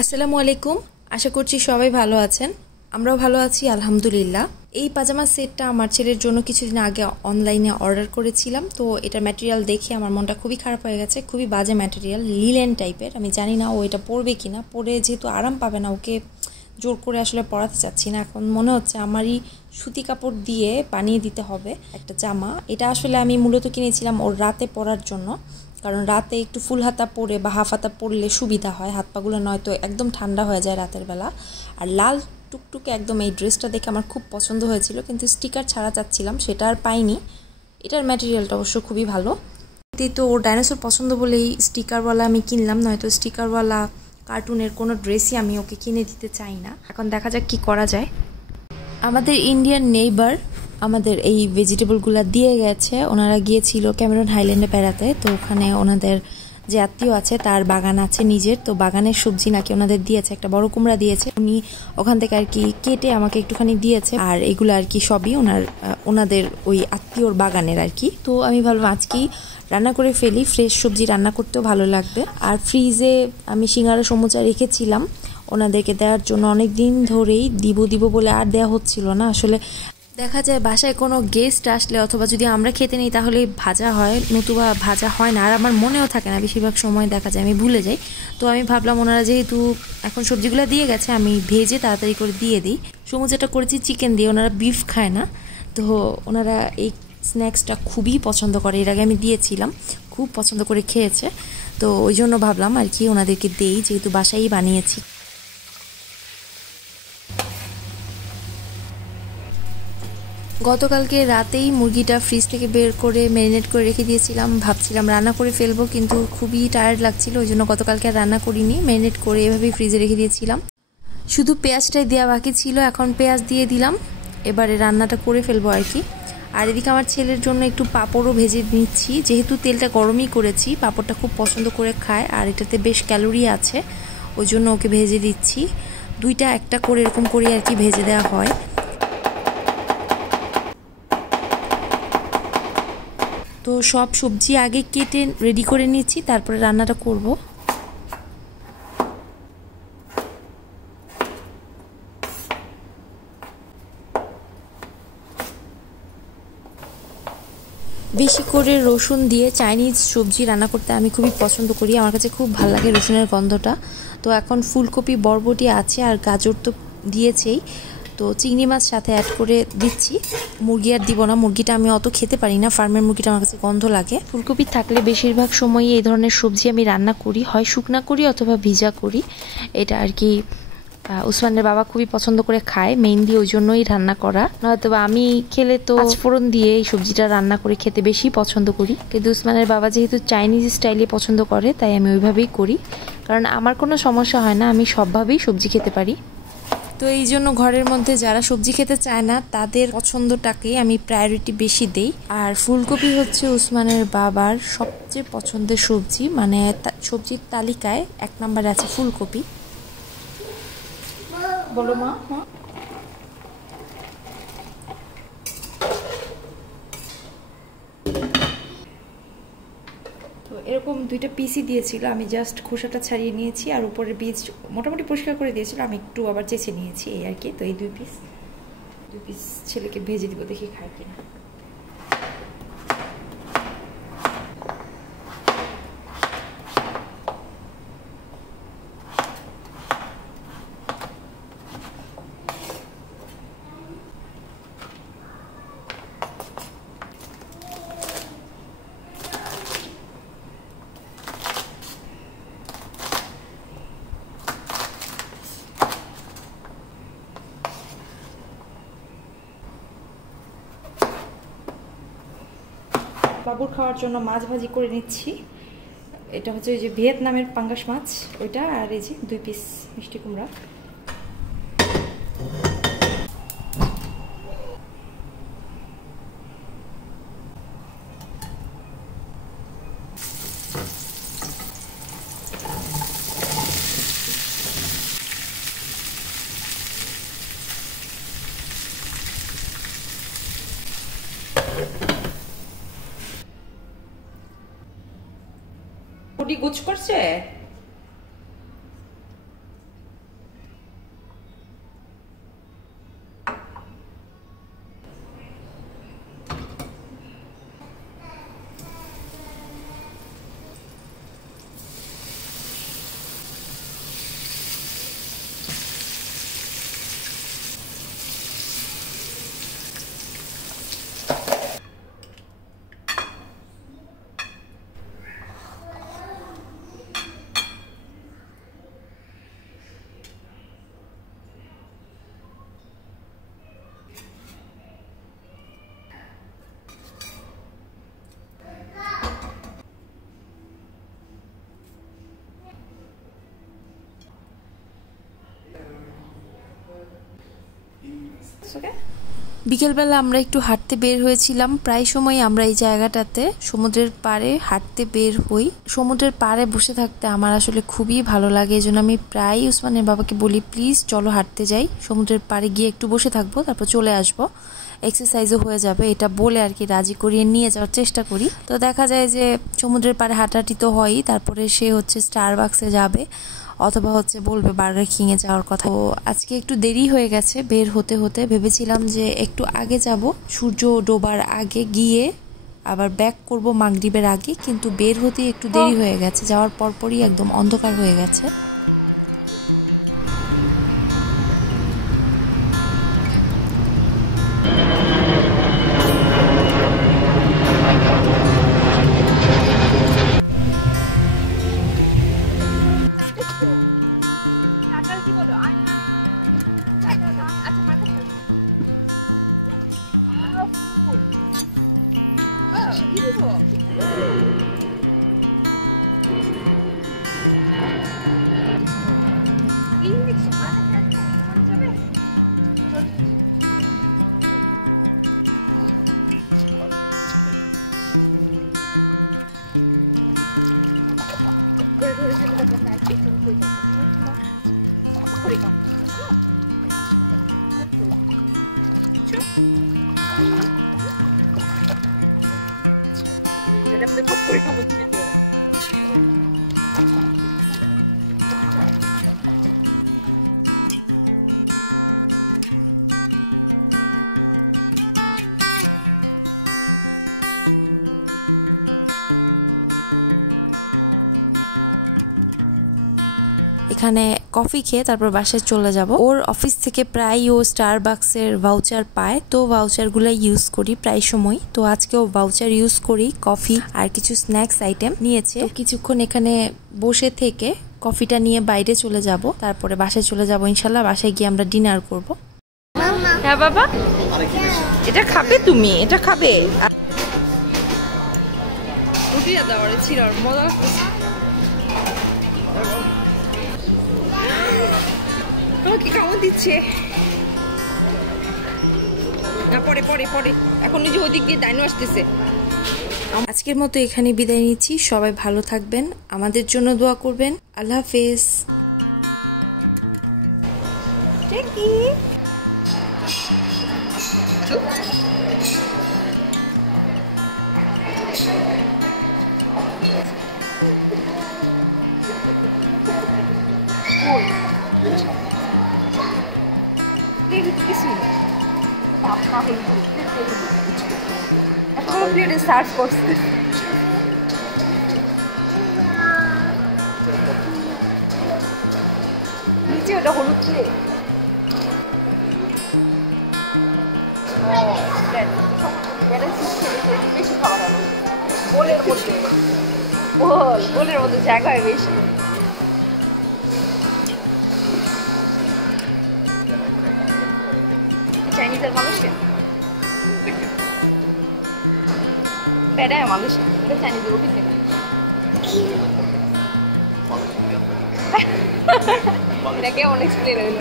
আসসালামু আলাইকুম। আশা করছি সবাই ভালো আছেন। আমরাও ভালো আছি আলহামদুলিল্লাহ। এই পাজামা সেটটা আমার ছেলের জন্য কিছুদিন আগে অনলাইনে অর্ডার করেছিলাম। তো এটার ম্যাটেরিয়াল দেখে আমার মনটা খুবই খারাপ হয়ে গেছে। খুবই বাজে ম্যাটেরিয়াল, লিলেন টাইপের। আমি জানি না ও এটা পরবে কিনা। পরে যেহেতু আরাম পাবে না, ওকে জোর করে আসলে পরাতে চাচ্ছি না। এখন মনে হচ্ছে আমারই সুতি কাপড় দিয়ে বানিয়ে দিতে হবে একটা জামা। এটা আসলে আমি মূলত কিনেছিলাম ওর রাতে পরার জন্য, কারণ রাতে একটু ফুল হাতা পরে বা হাফ হাতা পরলে সুবিধা হয়, হাত পাগুলো নয়তো একদম ঠান্ডা হয়ে যায় রাতের বেলা। আর লাল টুকটুকে একদম এই ড্রেসটা দেখে আমার খুব পছন্দ হয়েছিল, কিন্তু স্টিকার ছাড়া চাচ্ছিলাম, সেটা আর পাইনি। এটার ম্যাটেরিয়ালটা অবশ্য খুবই ভালো। এতেই তো ওর ডাইনোসর পছন্দ বলেই স্টিকারওয়ালা আমি কিনলাম, নয়তো স্টিকারওয়ালা কার্টুনের কোনো ড্রেসই আমি ওকে কিনে দিতে চাই না। এখন দেখা যাক কি করা যায়। আমাদের ইন্ডিয়ান নেইবার আমাদের এই ভেজিটেবলগুলো দিয়ে গেছে। ওনারা গিয়েছিল ক্যামেরন হাইল্যান্ডে বেড়াতে, তো ওখানে ওনাদের যে আত্মীয় আছে তার বাগান আছে নিজের, তো বাগানের সবজি নাকি ওনাদের দিয়েছে, একটা বড় কুমড়া দিয়েছে। উনি ওখান থেকে আর কি কেটে আমাকে একটুখানি দিয়েছে, আর এগুলো আর কি সবই ওনাদের ওই আত্মীয়র বাগানের আর কি। তো আমি ভাবলাম আজকেই রান্না করে ফেলি, ফ্রেশ সবজি রান্না করতেও ভালো লাগবে। আর ফ্রিজে আমি সিঙ্গারা সমুচা রেখেছিলাম ওনাদেরকে দেওয়ার জন্য, অনেক দিন ধরেই দিব বলে আর দেওয়া হচ্ছিল না। আসলে দেখা যায় বাসায় কোনো গেস্ট আসলে অথবা যদি আমরা খেতে নিই তাহলে ভাজা হয়, নতুবা ভাজা হয় না। আর আমার মনেও থাকে না, বেশিরভাগ সময় দেখা যায় আমি ভুলে যাই। তো আমি ভাবলাম ওনারা যেহেতু এখন সবজিগুলো দিয়ে গেছে, আমি ভেজে তাড়াতাড়ি করে দিয়ে দিই। সমুচাটা করেছি চিকেন দিয়ে, ওনারা বিফ খায় না, তো ওনারা এই স্ন্যাক্সটা খুবই পছন্দ করে। এর আগে আমি দিয়েছিলাম, খুব পছন্দ করে খেয়েছে। তো ওই জন্য ভাবলাম আর কি ওনাদেরকে দেই, যেহেতু বাসায়ই বানিয়েছি। গতকালকে রাতেই মুরগিটা ফ্রিজ থেকে বের করে ম্যারিনেট করে রেখে দিয়েছিলাম। ভাবছিলাম রান্না করে ফেলবো, কিন্তু খুবই টায়ার্ড লাগছিল, ওই জন্য গতকালকে আর রান্না করিনি। ম্যারিনেট করে এভাবেই ফ্রিজে রেখে দিয়েছিলাম। শুধু পেঁয়াজটাই দেওয়া বাকি ছিল, এখন পেঁয়াজ দিয়ে দিলাম। এবারে রান্নাটা করে ফেলবো আর কি। আর এদিকে আমার ছেলের জন্য একটু পাঁপড়ও ভেজে নিচ্ছি, যেহেতু তেলটা গরমই করেছি। পাঁপড়টা খুব পছন্দ করে খায়, আর এটাতে বেশ ক্যালোরি আছে, ওই জন্য ওকে ভেজে দিচ্ছি। দুইটা একটা করে এরকম করে আর কি ভেজে দেওয়া হয়। তো সব সবজি আগে কেটে রেডি করে নিচ্ছি, তারপরে রান্নাটা করব। বেশি করে রসুন দিয়ে চাইনিজ সবজি রান্না করতে আমি খুবই পছন্দ করি, আমার কাছে খুব ভালো লাগে রসুনের গন্ধটা। তো এখন ফুলকপি বরবটি আছে, আর গাজর তো দিয়েছেই, তো চিংড়ি মাছ সাথে অ্যাড করে দিচ্ছি। মুরগি আর দিব না, মুরগিটা আমি অত খেতে পারি না, ফার্মের মুরগিটা আমার কাছে গন্ধ লাগে। ফুলকপি থাকলে বেশিরভাগ সময়ই এই ধরনের সবজি আমি রান্না করি, হয় শুকনা করি অথবা ভিজা করি। এটা আর কি উসমানের বাবা খুবই পছন্দ করে খায়, মেইনলি ওই জন্যই রান্না করা। নয়তো আমি খেলে তো পাঁচফোড়ন দিয়ে এই সবজিটা রান্না করে খেতে বেশি পছন্দ করি, কিন্তু উসমানের বাবা যেহেতু চাইনিজ স্টাইলে পছন্দ করে, তাই আমি ওইভাবেই করি। কারণ আমার কোনো সমস্যা হয় না, আমি সবভাবেই সবজি খেতে পারি। তো এই জন্য ঘরের মধ্যে যারা সবজি খেতে চায় না তাদের পছন্দটাকে আমি প্রায়োরিটি বেশি দেই। আর ফুলকপি হচ্ছে উসমানের বাবার সবচেয়ে পছন্দের সবজি, মানে সবজির তালিকায় 1 নম্বরে আছে ফুলকপি। বলো মা। তো এরকম 2টা পিসই দিয়েছিল, আমি জাস্ট খোসাটা ছাড়িয়ে নিয়েছি, আর উপরের বীজ মোটামুটি পরিষ্কার করে দিয়েছিল, আমি একটু আবার চেঁচে নিয়েছি এই আর কি। তো এই 2 পিস ছেলেকে ভেজে দিব, দেখি খায় কিনা। বাবুর খাওয়ার জন্য মাছ ভাজি করে নিচ্ছি। এটা হচ্ছে ওই যে ভিয়েতনামের পাঙ্গাস মাছ ওইটা, আর এই যে 2 পিস মিষ্টি কুমড়া। গুছ করছে। বিকেলবেলা আমরা একটু হাঁটতে বের হয়েছিলাম। প্রায় সময় আমরা এই জায়গাটাতে সমুদ্রের পাড়ে হাঁটতে বের হই। সমুদ্রের পাড়ে বসে থাকতে আমার আসলে খুবই ভালো লাগে, এই জন্য আমি প্রায় উসমানের বাবাকে বলি প্লিজ চলো হাঁটতে যাই, সমুদ্রের পাড়ে গিয়ে একটু বসে থাকবো, তারপর চলে আসবো, এক্সারসাইজও হয়ে যাবে, এটা বলে আর কি রাজি করিয়ে নিয়ে যাওয়ার চেষ্টা করি। তো দেখা যায় যে সমুদ্রের পাড়ে হাঁটাহাঁটি তো হয়ই, তারপরে সে হচ্ছে স্টারবাক্সে যাবে অথবা হচ্ছে বলবে বার্গার কিং এ যাওয়ার কথা। তো আজকে একটু দেরি হয়ে গেছে বের হতে হতে, ভেবেছিলাম যে একটু আগে যাব, সূর্য ডোবার আগে গিয়ে আবার ব্যাক করব মাগরিবের আগে, কিন্তু বের হতে একটু দেরি হয়ে গেছে, যাওয়ার পরপরই একদম অন্ধকার হয়ে গেছে। এখানে কফি খেয়ে তারপর বাসায় চলে যাব। ওর অফিস থেকে প্রায় ও স্টারবাক্সের ভাউচার পায়, তো ভাউচারগুলো ইউজ করি প্রায় সময়। তো আজকেও ভাউচার ইউজ করি, কফি আর কিছু স্ন্যাক্স আইটেম নিয়েছে। কিছুক্ষণ এখানে বসে থেকে কফিটা নিয়ে বাইরে চলে যাব, তারপরে বাসায় চলে যাব ইনশাল্লাহ। বাসায় গিয়ে আমরা ডিনার করব। হ্যাঁ বাবা, এটা খাবে তুমি? এটা খাবে? রুটিটা দেওয়ার ছিল মজা লাগতেছে। কি কেমন দিচ্ছে না, পরে পরে পরে এখন নিজে ওদিক দিয়ে ডাইনো আসতেছে। আজকের মতো এখানে বিদায় নিচ্ছি, সবাই ভালো থাকবেন, আমাদের জন্য দোয়া করবেন। আল্লাহ হাফেজ। প্লেটে সার্চ করছি, নিচে ওটা হলুদ প্লেট। বেশি খাবার হবে বোলের মধ্যে, বোলের মধ্যে জায়গায় বেশি। চাইনিজের মানুষকে বেড়ায় মানুষে, এটা চাইনিজের অফিসে এটা কেমন এক্সপ্লেন হইল?